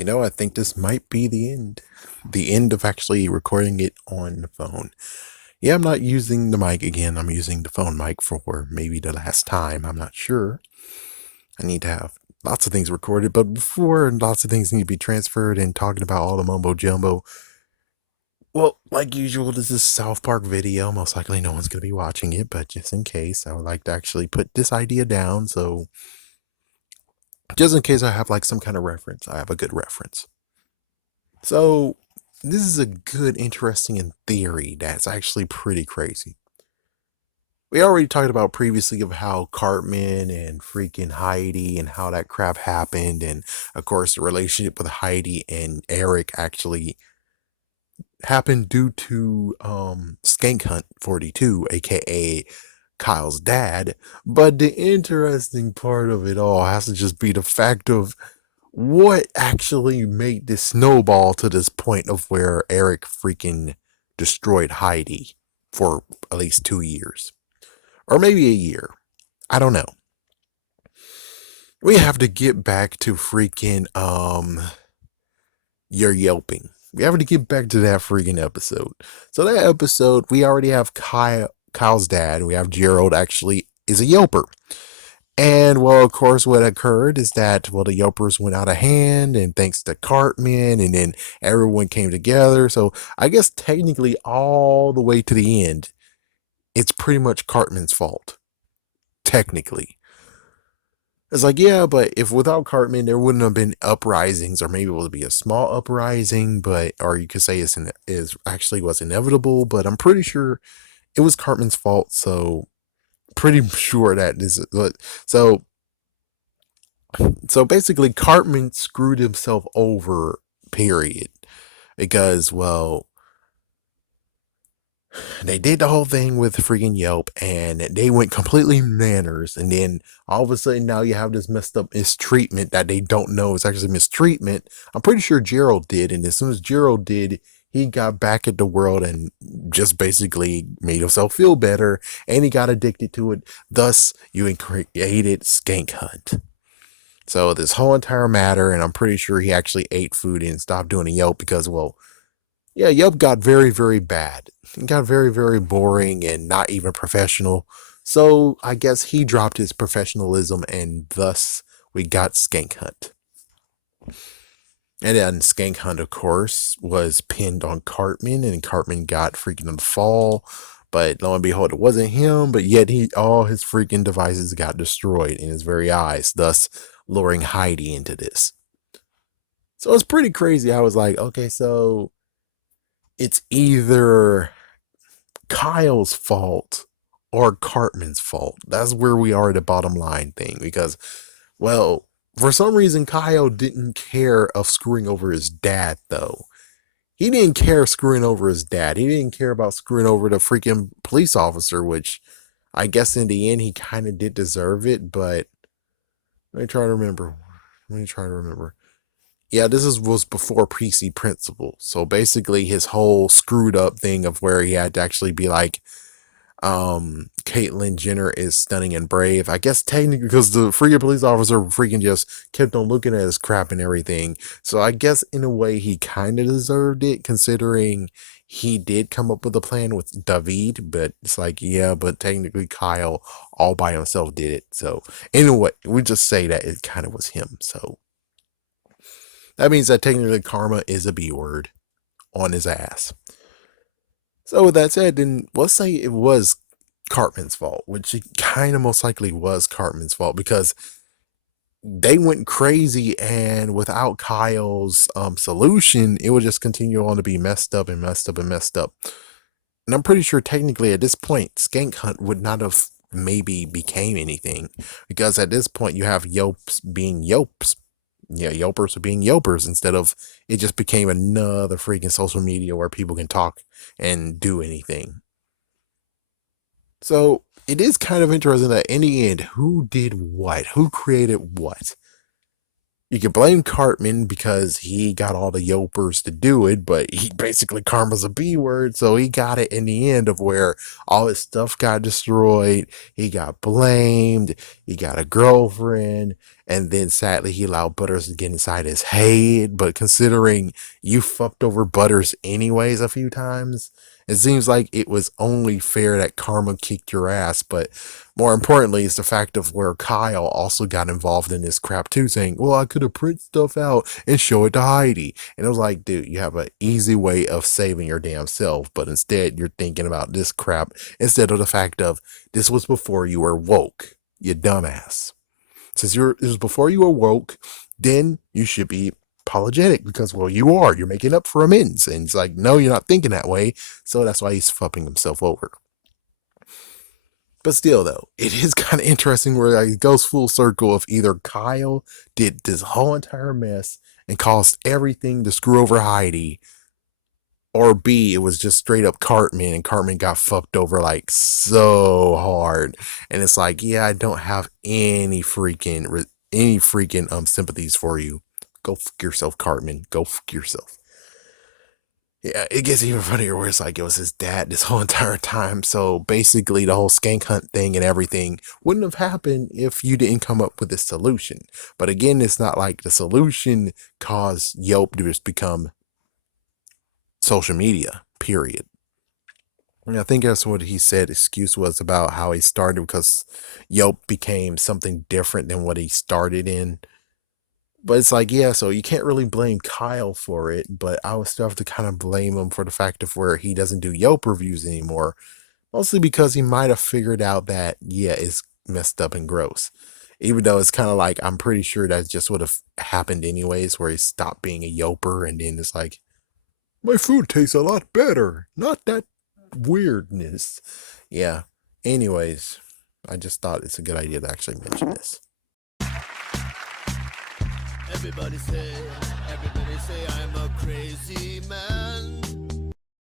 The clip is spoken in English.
I think this might be the end. The end of actually recording it on the phone. Yeah, I'm not using the mic again. I'm using the phone mic for maybe the last time. I'm not sure. I need to have lots of things recorded, but before lots of things need to be transferred and talking about all the mumbo jumbo. Well, like usual, this is South Park video. Most likely no one's going to be watching it, but just in case, I would like to actually put this idea down. So, just in case I have like some kind of reference, I have a good reference. So, this is a good, interesting in theory that's actually pretty crazy. We already talked about previously of how Cartman and freaking Heidi and how that crap happened, and of course the relationship with Heidi and Eric actually happened due to Skankhunt 42, aka Kyle's dad. But the interesting part of it all has to just be the fact of what actually made this snowball to this point of where Eric freaking destroyed Heidi for at least 2 years. Or maybe a year. I don't know. We have to get back to freaking your yelping. We have to get back to that freaking episode. So that episode, we already have Kyle's dad. We have Gerald actually is a yelper. And well, of course, what occurred is that the Yelpers went out of hand, and thanks to Cartman, and then everyone came together. So I guess technically, all the way to the end, it's pretty much Cartman's fault. Technically, it's like, yeah, but if without Cartman, there wouldn't have been uprisings, or maybe it would be a small uprising, but or you could say is actually was inevitable. But I'm pretty sure it was Cartman's fault. So pretty sure that this is what so basically Cartman screwed himself over, period, because they did the whole thing with freaking Yelp and they went completely manners, and then all of a sudden now you have this messed up mistreatment that they don't know is actually mistreatment. I'm pretty sure Gerald did, and as soon as Gerald did, he got back at the world and just basically made himself feel better, and he got addicted to it. Thus, you created Skankhunt. So this whole entire matter, and I'm pretty sure he actually ate food and stopped doing a Yelp because, yeah, Yelp got very, very bad. It got very, very boring and not even professional. So I guess he dropped his professionalism, and thus we got Skankhunt. And then Skankhunt, of course, was pinned on Cartman, and Cartman got freaking on the fall. But lo and behold, it wasn't him, but yet all his freaking devices got destroyed in his very eyes, thus luring Heidi into this. So it's pretty crazy. I was like, okay, so it's either Kyle's fault or Cartman's fault. That's where we are at the bottom line thing, because, for some reason, Kyle didn't care of screwing over his dad, though. He didn't care screwing over his dad. He didn't care about screwing over the freaking police officer, which I guess in the end he kind of did deserve it, but let me try to remember. Yeah, was before PC Principal. So basically his whole screwed up thing of where he had to actually be like, Caitlyn Jenner is stunning and brave. I guess technically because the freaking police officer freaking just kept on looking at his crap and everything. So I guess in a way he kind of deserved it, considering he did come up with a plan with David. But it's like, yeah, but technically Kyle all by himself did it. So anyway, we just say that it kind of was him. So that means that technically karma is a B word on his ass. So with that said, then let's say it was Cartman's fault, which it kind of most likely was Cartman's fault, because they went crazy, and without Kyle's solution, it would just continue on to be messed up and messed up and messed up. And I'm pretty sure technically at this point, Skankhunt would not have maybe became anything, because at this point you have Yelps being Yelps. Yeah, Yelpers are being Yelpers instead of it just became another freaking social media where people can talk and do anything. So it is kind of interesting that in the end, who did what? Who created what? You can blame Cartman because he got all the Yelpers to do it, but he basically karma's a B word, so he got it in the end of where all his stuff got destroyed. He got blamed. He got a girlfriend, And then sadly, he allowed Butters to get inside his head. But considering you fucked over Butters anyways a few times, it seems like it was only fair that Karma kicked your ass. But more importantly, is the fact of where Kyle also got involved in this crap too, saying, well, I could have print stuff out and show it to Heidi. And it was like, dude, you have an easy way of saving your damn self. But instead, you're thinking about this crap instead of the fact of this was before you were woke, you dumbass. Since it was before you were woke, then you should be apologetic because, well, you are. You're making up for amends. And it's like, no, you're not thinking that way. So that's why he's fucking himself over. But still, though, it is kind of interesting where it goes full circle of either Kyle did this whole entire mess and caused everything to screw over Heidi, or B, it was just straight up Cartman, and Cartman got fucked over like so hard. And it's like, yeah, I don't have any freaking sympathies for you. Go fuck yourself, Cartman. Go fuck yourself. Yeah, it gets even funnier where it's like it was his dad this whole entire time. So basically, the whole Skankhunt thing and everything wouldn't have happened if you didn't come up with a solution. But again, it's not like the solution caused Yelp to just become social media, period. And I think that's what he said excuse was about how he started, because Yelp became something different than what he started in. But it's like, yeah, so you can't really blame Kyle for it, but I would still have to kind of blame him for the fact of where he doesn't do Yelp reviews anymore. Mostly because he might have figured out that, yeah, it's messed up and gross. Even though it's kind of like, I'm pretty sure that just would have happened anyways, where he stopped being a Yelper and then it's like, my food tastes a lot better. Not that weirdness. Yeah. Anyways, I just thought it's a good idea to actually mention this. Everybody say